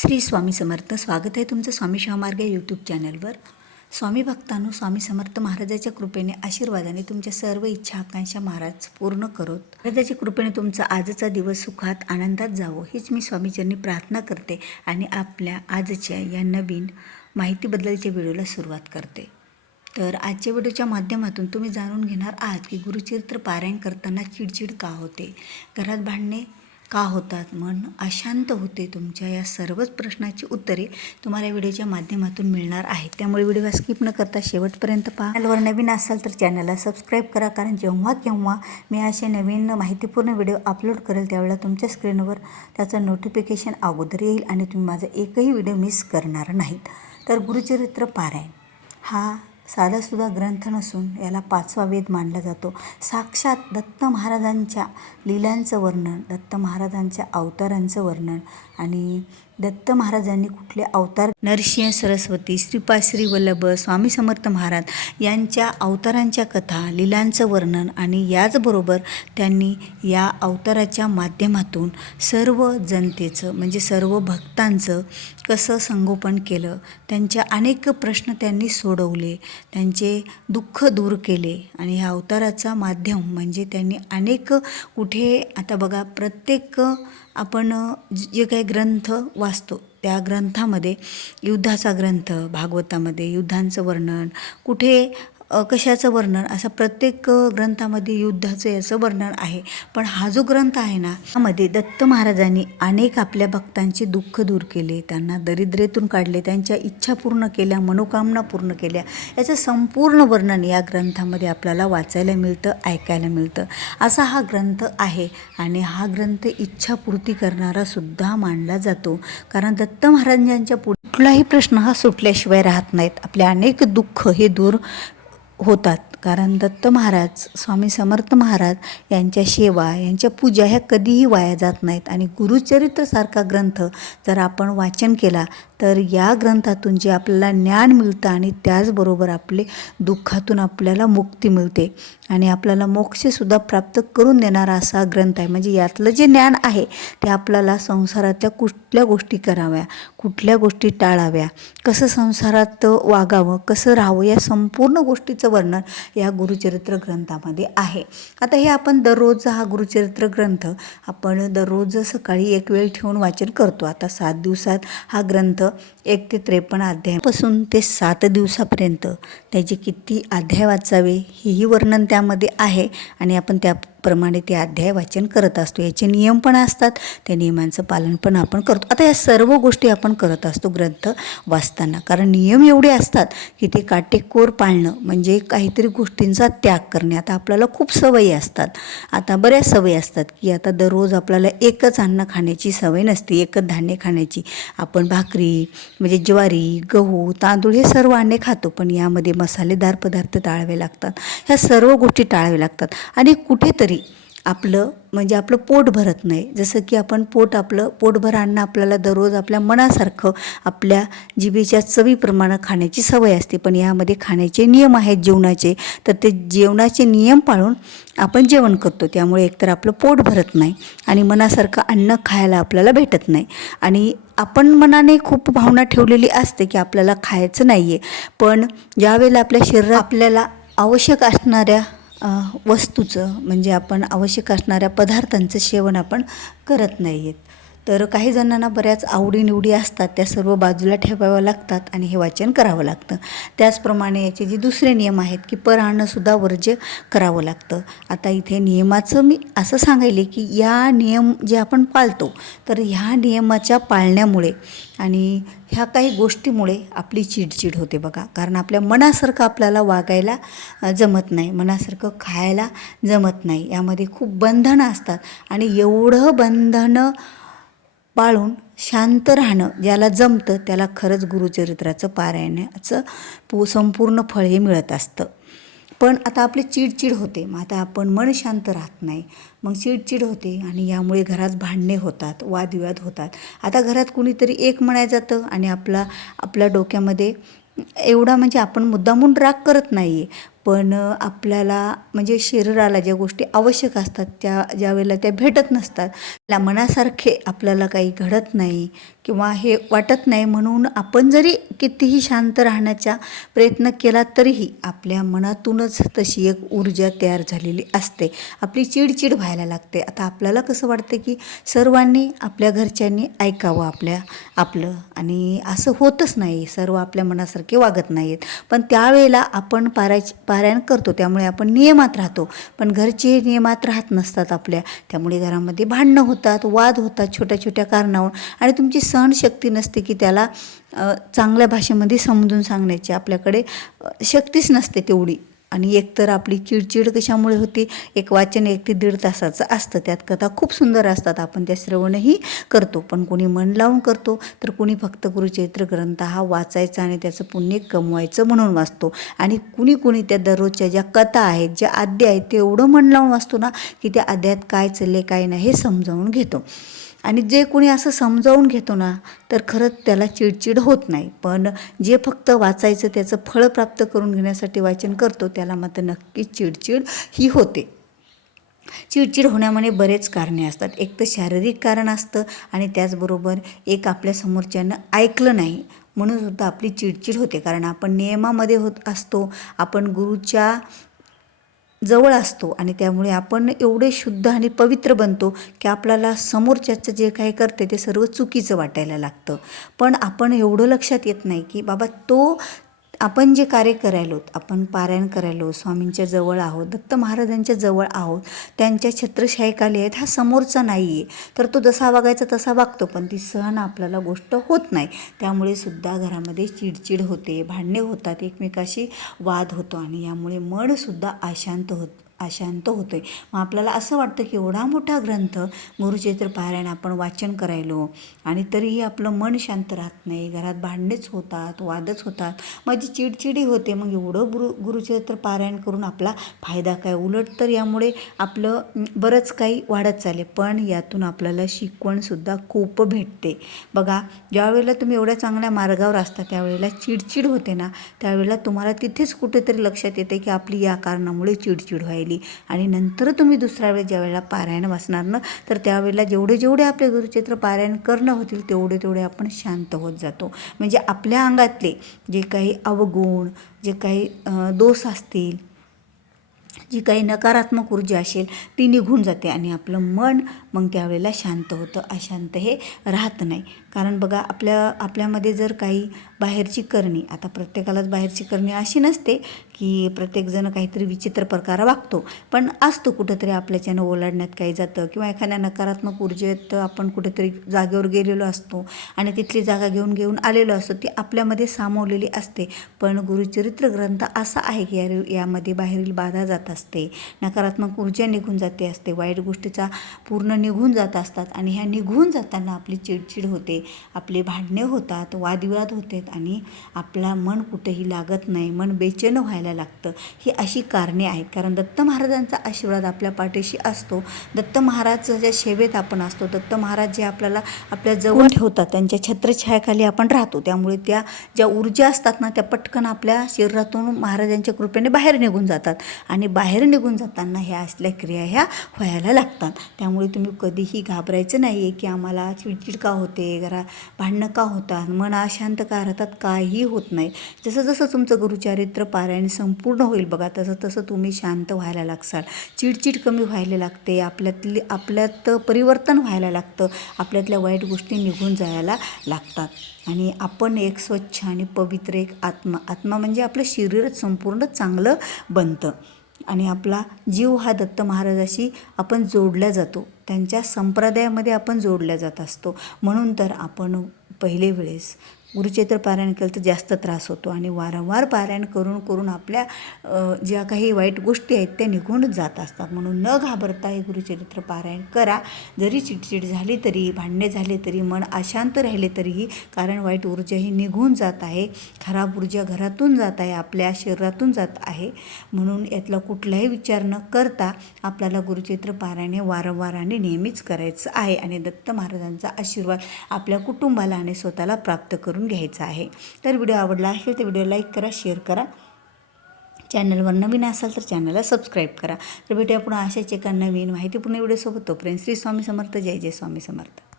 श्री स्वामी समर्थ. स्वागत आहे तुमचं स्वामी शिवमार्ग यूट्यूब चॅनलवर. स्वामी भक्तांनो, स्वामी समर्थ महाराजाच्या कृपेने आशीर्वादाने तुमच्या सर्व इच्छा आकांक्षा महाराज पूर्ण करोत. महाराजाच्या कृपेने तुमचा आजचा दिवस सुखात आनंदात जावो हीच मी स्वामीचरणी प्रार्थना करते आणि आपल्या आजच्या या नवीन माहितीबद्दलच्या व्हिडिओला सुरुवात करते. तर आजच्या व्हिडिओच्या माध्यमातून तुम्ही जाणून घेणार आहात की गुरुचरित्र पारायण करताना चिडचिड का होते, घरात भांडणे का होतात, मन अशांत होते. तुमच्या या सर्वच प्रश्नाची उत्तरे तुम्हाला व्हिडिओच्या माध्यमातून मिळणार आहेत. त्यामुळे व्हिडिओ स्किप न करता शेवटपर्यंत पहा. चॅनलवर नवीन असाल तर चॅनलला सबस्क्राईब करा, कारण जेव्हा केव्हा मी असे नवीन माहितीपूर्ण व्हिडिओ अपलोड करेल त्यावेळेला तुमच्या स्क्रीनवर त्याचं नोटिफिकेशन अगोदर येईल आणि तुम्ही माझा एकही व्हिडिओ मिस करणार नाहीत. तर गुरुचरित्र पारायण हा साधासुद्धा ग्रंथ नसून याला 5वा वेद मानला जातो. साक्षात दत्त महाराजांच्या लीलांचं वर्णन, दत्त महाराजांच्या अवतारांचं वर्णन आणि दत्त महाराजांनी कुठले अवतार, नरसिंह सरस्वती, श्रीपाद श्री वल्लभ, स्वामी समर्थ महाराज यांच्या अवतारांच्या कथा, लीलांचं वर्णन आणि याचबरोबर त्यांनी या अवताराच्या माध्यमातून सर्व जनतेचं म्हणजे सर्व भक्तांचं कसं संगोपन केलं, त्यांच्या अनेक प्रश्न त्यांनी सोडवले, त्यांचे दुःख दूर केले आणि ह्या अवताराचा माध्यम म्हणजे त्यांनी अनेक कुठे आता बघा प्रत्येक आपण जे काही ग्रंथ वाचतो त्या ग्रंथामध्ये युद्धाचा ग्रंथ, भागवतामध्ये युद्धांचं वर्णन, कुठे कशाचं वर्णन, असं प्रत्येक ग्रंथामध्ये युद्धाचं याचं वर्णन आहे. पण हा जो ग्रंथ आहे ना, त्यामध्ये दत्त महाराजांनी अनेक आपल्या भक्तांचे दुःख दूर केले, त्यांना दरिद्रेतून काढले, त्यांच्या इच्छा पूर्ण केल्या, मनोकामना पूर्ण केल्या. याचं संपूर्ण वर्णन या ग्रंथामध्ये आपल्याला वाचायला मिळतं, ऐकायला मिळतं. असा हा ग्रंथ आहे आणि हा ग्रंथ इच्छापूर्ती करणारा सुद्धा मानला जातो. कारण दत्त महाराजांच्या कुठलाही प्रश्न हा सुटल्याशिवाय राहत नाहीत. आपले अनेक दुःख हे दूर होतात. कारण दत्त महाराज, स्वामी समर्थ महाराज यांच्या सेवा, यांच्या पूजा ह्या कधीही वाया जात नाहीत. आणि गुरुचरित्रसारखा ग्रंथ जर आपण वाचन केला तर या ग्रंथातून जे आपल्याला ज्ञान मिळतं आणि त्याचबरोबर आपले दुःखातून आपल्याला मुक्ती मिळते आणि आपल्याला मोक्षसुद्धा प्राप्त करून देणारा असा ग्रंथ आहे. म्हणजे यातलं जे ज्ञान आहे ते आपल्याला संसारातल्या कुठल्या गोष्टी कराव्या, कुठल्या गोष्टी टाळाव्या, कसं संसारात वागावं, कसं राहावं, या संपूर्ण गोष्टीचं वर्णन या गुरुचरित्र ग्रंथामध्ये आहे. आता हे आपण दररोज हा गुरुचरित्र ग्रंथ आपण दररोज सकाळी एक वेळ ठेवून वाचन करतो. आता 7 दिवसात हा ग्रंथ 1 ते 53 अध्यायापासून ते 7 दिवसापर्यंत त्याचे किती अध्याय वाचावे हेही वर्णन त्यामध्ये आहे आणि आपण त्याप्रमाणे ते अध्याय वाचन करत असतो. याचे नियम पण असतात, त्या नियमांचं पालन पण आपण करतो. आता या सर्व गोष्टी आपण करत असतो ग्रंथ वाचताना, कारण नियम एवढे असतात की ते काटेकोर पाळणं म्हणजे काहीतरी गोष्टींचा त्याग करणे. आता आपल्याला खूप सवयी असतात, आता बऱ्याच सवयी असतात की आता दररोज आपल्याला एकच अन्न खाण्याची सवय नसते, एकच धान्य खाण्याची. आपण भाकरी म्हणजे ज्वारी, गहू, तांदूळ हे सर्व अन्ने खातो, पण यामध्ये मसालेदार पदार्थ टाळावे लागतात. ह्या सर्व गोष्टी टाळाव्या लागतात आणि कुठेतरी आपलं म्हणजे आपलं पोट भरत नाही. जसं की आपण आपलं पोटभर अन्न आपल्याला दररोज आपल्या मनासारखं आपल्या जिभेच्या चवीप्रमाणे खाण्याची सवय असते, पण यामध्ये खाण्याचे नियम आहेत जेवणाचे. तर ते जेवणाचे नियम पाळून आपण जेवण करतो, त्यामुळे एकतर आपलं पोट भरत नाही आणि मनासारखं अन्न खायला आपल्याला भेटत नाही. आणि आपण मनाने खूप भावना ठेवलेली असते की आपल्याला खायचं नाही आहे, पण ज्यावेळेला आपल्या शरीरात आपल्याला आवश्यक असणाऱ्या वस्तूचं म्हणजे आपण आवश्यक असणाऱ्या पदार्थांचं सेवन आपण करत नाही आहेत. तर काही जणांना बऱ्याच आवडीनिवडी असतात, त्या सर्व बाजूला ठेवाव्या लागतात आणि हे वाचन करावं लागतं. त्याचप्रमाणे याचे जे दुसरे नियम आहेत की परअन्नसुद्धा वर्ज्य करावं लागतं. आता इथे नियमाचं मी असं सांगायले की या नियम जे आपण पाळतो तर ह्या नियमाच्या पाळण्यामुळे आणि ह्या काही गोष्टीमुळे आपली चिडचिड होते बघा. कारण आपल्या मनासारखं आपल्याला वागायला जमत नाही, मनासारखं खायला जमत नाही. यामध्ये खूप बंधनं असतात आणि एवढं बंधनं पाळून शांत राहणं ज्याला जमतं त्याला खरंच गुरुचरित्राचं पारायणाचं संपूर्ण फळ हे मिळत असतं. पण आता आपली चिडचिड होते, मग आता आपण मन शांत राहत नाही, मग चिडचिड होते आणि यामुळे घरात भांडणे होतात, वादविवाद होतात. आता घरात कुणीतरी एक म्हणायला जातं आणि आपल्या डोक्यामध्ये एवढा म्हणजे आपण मुद्दामून राग करत नाही आहे, पण आपल्याला म्हणजे शरीराला ज्या गोष्टी आवश्यक असतात त्या ज्यावेळेला त्या भेटत नसतात, त्या मनासारखे आपल्याला काही घडत नाही किंवा हे वाटत नाही, म्हणून आपण जरी कितीही शांत राहण्याचा प्रयत्न केला तरीही आपल्या मनातूनच तशी एक ऊर्जा तयार झालेली असते, आपली चिडचिड व्हायला लागते. आता आपल्याला कसं वाटतं की सर्वांनी आपल्या घरच्यांनी ऐकावं आपलं, आणि असं होतच नाही, सर्व आपल्या मनासारखे वागत नाहीत. पण त्यावेळेला आपण पारायण करतो, त्यामुळे आपण नियमात राहतो, पण घरचे नियमात राहत नसतात आपल्या, त्यामुळे घरामध्ये भांडणं होतात, वाद होतात छोट्या छोट्या कारणावरून, आणि तुमची सहनशक्ती नसते की त्याला चांगल्या भाषेमध्ये समजून सांगण्याची आपल्याकडे शक्तीच नसते तेवढी. आणि एकतर आपली चिडचिड कशामुळे होते, एक वाचन 1 ते 1.5 तासाचं असतं, त्यात कथा खूप सुंदर असतात, आपण त्या श्रवणही करतो, पण कोणी मन लावून करतो, तर कोणी फक्त गुरुचरित्र ग्रंथ हा वाचायचा आणि त्याचं पुण्य कमवायचं म्हणून वाचतो, आणि कुणी त्या दररोजच्या ज्या कथा आहेत, ज्या अध्याय आहेत, ते एवढं मन लावून वाचतो ना की त्या अध्यायात काय चालले काय नाही हे समजावून घेतो. आणि जे कोणी असं समजावून घेतो ना, तर खरंच त्याला चिडचिड होत नाही. पण जे फक्त वाचायचं त्याचं फळ प्राप्त करून घेण्यासाठी वाचन करतो, त्याला मात्र नक्कीच चिडचिड ही होते. चिडचिड होण्यामध्ये बरेच कारणे असतात. एक तर शारीरिक कारण असतं, आणि त्याचबरोबर एक आपल्या समोरच्यानं ऐकलं नाही म्हणून सुद्धा आपली चिडचिड होते, कारण आपण नियमामध्ये होत असतो, आपण गुरुच्या जवळ असतो, आणि त्यामुळे आपण एवढे शुद्ध आणि पवित्र बनतो की आपल्याला समोरच्याचं जे काही करते ते सर्व चुकीचं वाटायला लागतं. पण आपण एवढं लक्षात येत नाही की बाबा तो आपण जे कार्य करायलो, आपण पारायण करायलो, स्वामींच्या जवळ आहोत, दत्त महाराजांच्या जवळ आहोत, त्यांच्या छत्रछायेखाली आहेत, हा समोरचा नाही आहे, तर तो जसा वागायचा तसा वागतो, पण ती सहन आपल्याला गोष्ट होत नाही, त्यामुळे सुद्धा घरामध्ये चिडचिड होते, भांडणे होतात, एकमेकाशी वाद होतो, आणि यामुळे मनसुद्धा अशांत होतं आहे. मग आपल्याला असं वाटतं की एवढा मोठा ग्रंथ गुरुचरित्र पारायण आपण वाचन करायलो, आणि तरीही आपलं मन शांत राहत नाही, घरात भांडणेच होतात, वादच होतात, माझी चिडचिडी होते. मग एवढं गुरुचरित्र पारायण करून आपला फायदा काय, उलट तर यामुळे आपलं बरंच काही वाढत चालले, पण यातून आपल्याला शिकवणसुद्धा खूप भेटते. बघा, ज्यावेळेला तुम्ही एवढ्या चांगल्या मार्गावर असता त्यावेळेला चिडचिड होते ना, त्यावेळेला तुम्हाला तिथेच कुठेतरी लक्षात येते की आपली या कारणामुळे चिडचिड व्हायली, आणि नंतर तुम्ही दुसऱ्या वेळेस ज्यावेळेला पारायण वाचणार ना, तर त्यावेळेला जेवढे आपले गुरुचरित्र पारायण करणं होतील तेवढे आपण शांत होत जातो. म्हणजे आपल्या अंगातले जे काही अवगुण, जे काही दोष असतील, जी काही नकारात्मक ऊर्जा असेल ती निघून जाते, आणि आपलं मन मग त्यावेळेला शांत होतं, अशांत हे राहत नाही. कारण बघा, आपल्यामध्ये जर काही बाहेरची करणी, आता प्रत्येकालाच बाहेरची करणी अशी नसते की प्रत्येकजण काहीतरी विचित्र प्रकार वागतो, पण असतो कुठंतरी आपल्याच्यानं ओलांडण्यात काही जातं, किंवा एखाद्या नकारात्मक ऊर्जेत आपण कुठेतरी जागेवर गेलेलो असतो आणि तिथली जागा घेऊन आलेलो असतो, ती आपल्यामध्ये सामावलेली असते. पण गुरुचरित्र ग्रंथ असा आहे की यामध्ये बाहेरील बाधा जात असते, नकारात्मक ऊर्जा निघून जाते असते, वाईट गोष्टीचा पूर्ण निघून जात असतात, आणि ह्या निघून जाताना आपली चिडचिड होते, आपले भांडणे होतात, वादविवाद होतात, आणि आपला मन कुठेही लागत नाही, मन बेचैन व्हायला लागतं. ही अशी कारणे आहेत. कारण दत्त महाराजांचा आशीर्वाद आपल्या पाठीशी असतो, दत्त महाराजांच्या सेवेत आपण असतो, दत्त महाराज जे आपल्याला आपल्या जवळ ठेवतात, त्यांच्या छत्रछायाखाली आपण राहतो, त्यामुळे त्या ज्या ऊर्जा असतात ना, त्या पटकन आपल्या शरीरातून महाराजांच्या कृपेने बाहेर निघून जातात, आणि बाहेर निघून जाताना ह्या असल्या क्रिया ह्या व्हायला लागतात. त्यामुळे तुम्ही कधीही घाबरायचं नाही आहे की आम्हाला चिडचिड का होते, भांडणं का होतात, मन अशांत का राहतात, काही होत नाही. जसं तुमचं गुरुचरित्र पारायण संपूर्ण होईल बघा, तसं तुम्ही शांत व्हायला लागसाल, चिडचिड कमी व्हायला लागते, आपल्यात परिवर्तन व्हायला लागतं, आपल्यातल्या वाईट गोष्टी निघून जायला लागतात, आणि आपण एक स्वच्छ आणि पवित्र एक आत्मा म्हणजे आपलं शरीरच संपूर्ण चांगलं बनतं, आणि आपला जीव हा दत्त महाराजाशी आपण जोडला जातो, त्यांच्या संप्रदायामध्ये आपण जोडल्या जात असतो. म्हणून तर आपण पहिले वेळेस गुरुचरित्र पारायण केलं तर जास्त त्रास होतो, आणि वारंवार पारायण करून आपल्या ज्या काही वाईट गोष्टी आहेत त्या निघून जात असतात. म्हणून न घाबरता हे गुरुचरित्र पारायण करा. जरी चिडचिड झाली तरी, भांडणे झाले तरी, मन अशांत राहिले तरीही, कारण वाईट ऊर्जा ही निघून जात आहे, खराब ऊर्जा घरातून जात आहे, आपल्या शरीरातून जात आहे. म्हणून यातला कुठलाही विचार न करता आपल्याला गुरुचरित्र पारायण हे वारंवार आणि नेहमीच करायचं आहे, आणि दत्त महाराजांचा आशीर्वाद आपल्या कुटुंबाला आणि स्वतःला प्राप्त करून घ्यायचा आहे. तर व्हिडिओ आवडला असेल तर व्हिडिओ लाईक करा, शेअर करा, चॅनलवर नवीन असाल तर चॅनलला सबस्क्राईब करा. तर भेटूया पुन्हा अशाच एका नवीन माहितीपूर्ण व्हिडिओसोबत. तोपर्यंत श्री स्वामी समर्थ. जय जय स्वामी समर्थ.